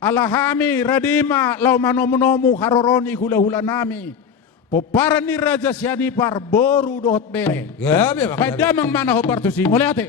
alahami radima lau manomu haroroni hula-hula nami. Poparani raja sianipar boru dohot bere. Gabe bang. Padamang mana ho partusi. Mulai ate.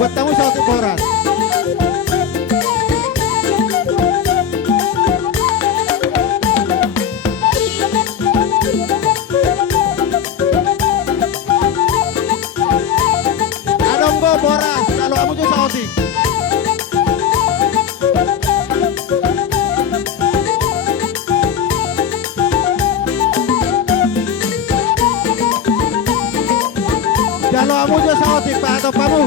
Buat tamu satu boras. Adonggo boras, kalau kamu tuh sautik. Kalau kamu tuh sautik Pak atau kamu?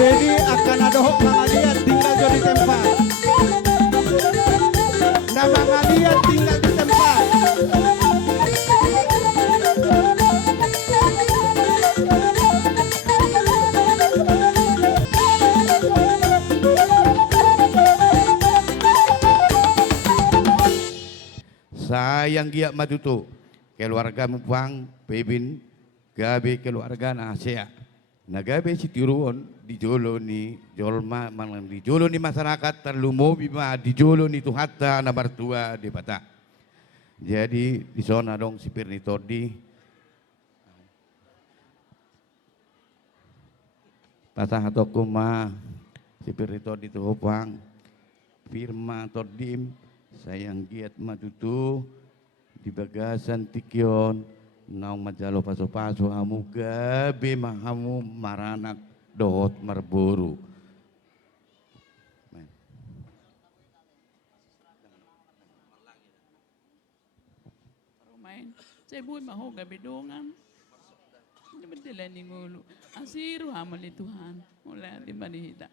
Jadi akan ada hok mangaliat tinggal jadi tempat. Nah mangaliat tinggal di tempat. Sayang giat matutu keluarga mupang pebin gabe keluarga nasea. Nagabe si tiruon di jolo ni jolma mang di jolo ni masyarakat terlumo bima di jolo ni tuhata na bartua di bata. Jadi di zona dong si Pirnitodi patah atau kuma si Pirnitodi tuhopang firma tordim sayang giat matutu di bagasan tikyon naung majalo paso-paso hamu gabe mahamu maranak dohot marburu main. Saya buat maho gabi dongan. Ini betul ni ngulu. Asiru amal Tuhan. Mulai di manihita.